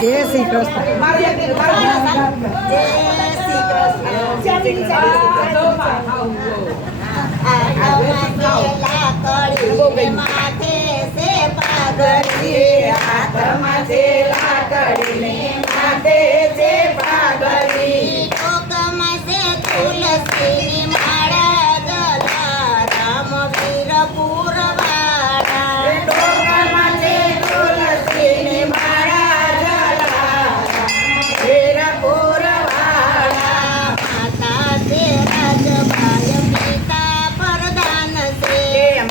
જય શ્રી કૃષ્ણ. માથે સે પાઘડી હાથમાં છે લાકડી માથે છે પાઘડી ટોકમાં છે તુલસીની માળા જલા રામ વીર પુરવાળા ટોકમાં છે તુલસીની માળા જલા વીર પુરવાળા માતા છે રાજભાઈ પિતા પ્રધાન છે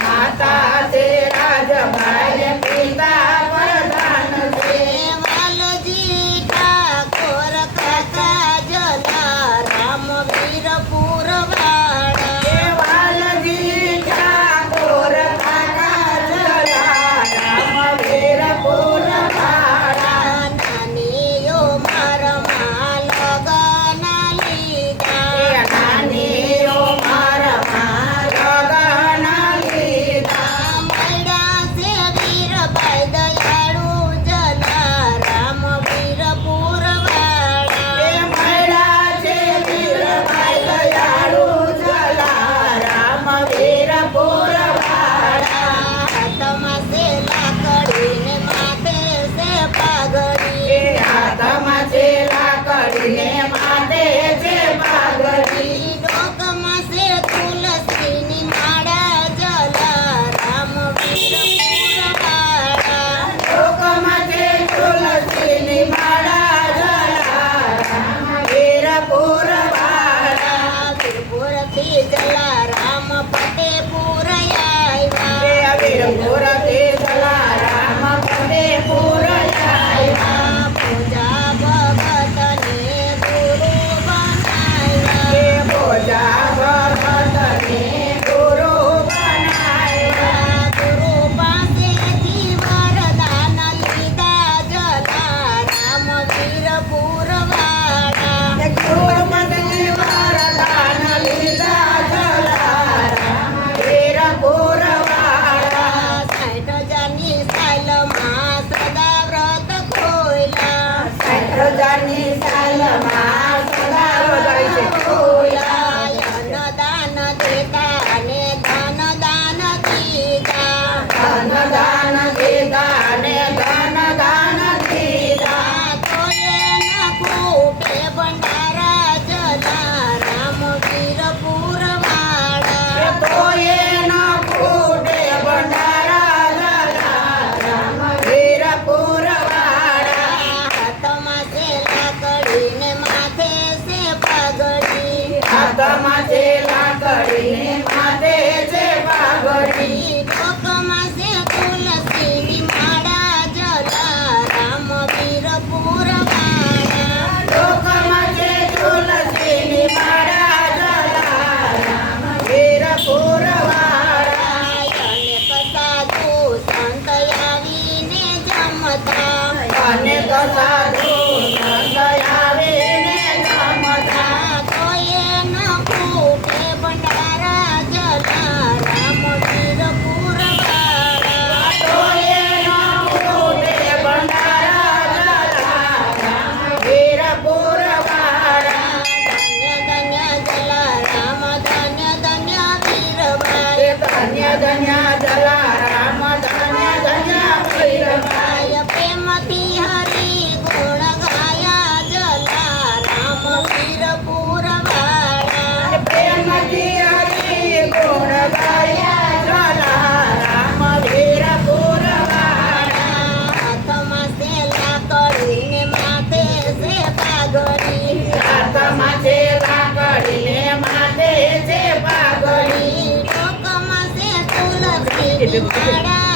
માતા છે રાજભાઈ પિતા પ્રધાન છે વાલજી ઠાકોર કાકા જલા રામ વીર પુરવાળા વાલજી ઠાકોર કાકા જલા રામ વીર પુરવાળા નાનીઓ મારમાં લગન લીધા નાનીઓ મારમાં લગન લીધા મળ્યા છે વીરભાઈ દયાળુ જલા રામ વીર પુરવાળા મળ્યા છે વીરભાઈ દયાળુ જલા રામ વીર પુરવાળા હાથમાં છે લાકડી ને માથે છે પાઘડી હાથમાં છે લાકડી ને માથે છે પાઘડી ડોકમાં છે તુલસીની માળા જલા રામ વીર પુરવાળા ડોકમાં છે તુલસીની માળા જલા રામ વીર પુરવાળા વીરપુરથી જલા રામ ફતેપુર આવ્યા વીરપુરથી જલા રામ ફતેપુર આવ્યા પૂજા ભગતને ગુરુ બનાવ્યા પૂજા ભગતને ગુરુ બનાવ્યા ગુરુ પાસેથી વરદાન લીધા જલા રામ વીર પુરવાળા ગુરુ પાસેથી વરદાન લીધા જલા રામ વીર પુરવાળા 60,000ની સાલમાં સદા વ્રત ખોયલા 60,000ની સાલમાં સદા વ્રત ખોયલા અન્નદાન દેતા અને ધનદાન દીધા ધનદાન દીધા અને ધનદાન દીધા તોય ન ખૂટે ભંડારા જલા રામ વીર પુરવાળા તોય ન ખૂટે ભંડારા જલા રામ વીર પુરવાળા હાથમાં છે લાકડી ને માથે છે પાઘડી હાથમાં છે લાકડી ને માથે છે પાઘડી ડોકમાં છે તુલસીની માળા જલા રામ વીર પુરવાળા ડોકમાં છે તુલસીની માળા જલા રામ વીર પુરવાળા અનેક સાધુ સંત આવીને જમતા અનેક સાધુ સંત આવીને જમતા તોય ન ખૂટે ભંડારા જલા રામ વીર પુરવાળા તોય ન ખૂટે ભંડારા જલા રામ વીર પુરવાળા ધન્ય ધન્ય જલા રામ ધન્ય ધન્ય વીરભાઈ ધન્ય ધન્ય જલા રામ ધન્ય ધન્ય વીરભાઈ પ્રેમથી હરી ગુણ ગાયા જલા રામ વીર પુરવાળા પ્રેમથી હરી ગુણ ગાયા જલા રામ વીર પુરવાળા હાથમાં છે લાકડી ને માથે છે પાઘડી હાથમાં છે લાકડી ને માથે છે પાઘડી ડોકમાં છે તુલસીની માળા